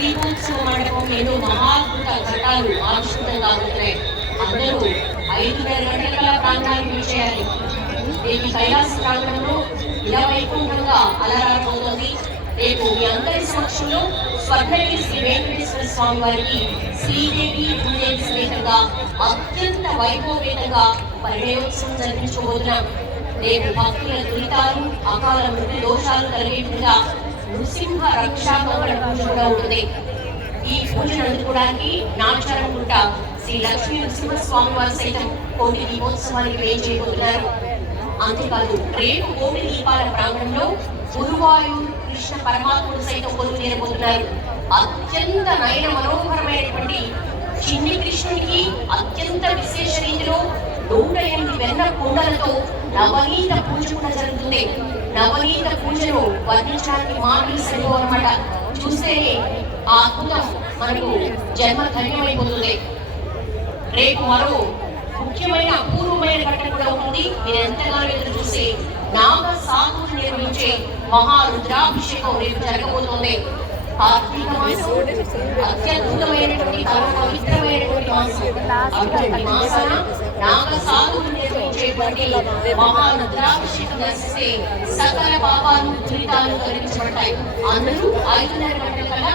దీపోత్సవ మండపం ఏదో మహాద్భుత ఘటాలు ఆవిష్కృతం కాబోతున్నాయి అందరూ ఐదు వేల గంటల ప్రాంతానికి విచ్చేయాలి రేపు కైలాస ప్రాంతంలో ఇలా వైకుంఠంగా అలరాబోతోంది రేపు మీ అందరి సమక్షంలో స్వర్ణగిరి శ్రీ వెంకటేశ్వర స్వామి వారికి శ్రీదేవి భూదేవి సమేతంగా అత్యంత వైభవేతంగా పరిణయోత్సవం జరిపించబోతున్నాం రేపు భక్తుల దురితాలు అకాల మృతి దోషాలు కలిగే విధంగా నృసింహ రక్షాభవన పూజ కూడా ఉంటుంది. ఈ పూజను అందుకోవడానికి నాచారకుంట శ్రీ లక్ష్మీ నరసింహస్వామి వారు సైతం కోటి దీపోత్సవానికి వేయం చేయబోతున్నారు. అంతేకాదు రేపు కోటి దీపాల ప్రాంగణంలో గురువాయూర్ కృష్ణ పరమాత్ముడు సైతం కొలువు చేరబోతున్నారు అత్యంత నయన మనోహరమైనటువంటి చిన్ని కృష్ణుడికి అత్యంత విశేష రీతిలో నూట ఎనిమిది వెన్న కుండలతో నవనీత పూజ కూడా జరుగుతుంది. నవనీత పూజను వర్ణించడానికి మాటలు సరిపో అనమాట చూస్తే ఆ అద్భుతం మనకు జన్మ ధన్యమైపోతుంది రేపు మరో ముఖ్యమైన అపూర్వమైన ఘటన కూడా ఉంది మీరు ఎంతగానో ఎదురు చూసి నాగ సాధువులు నిర్వహించే మహారుద్రాభిషేకం రేపు జరగబోతుంది. ఆర్థిక మాసం అత్యద్భుతమైనటువంటి పవిత్రమైనటువంటి మాసం. మాసాన నాగ సాధువులు చేయబడి మహా రుద్రాభిషేకం దర్శిస్తే సకల పాపాలు దురితాలు తొలగించబడతాయి. అందరూ ఐదున్నర గంటల కల్లా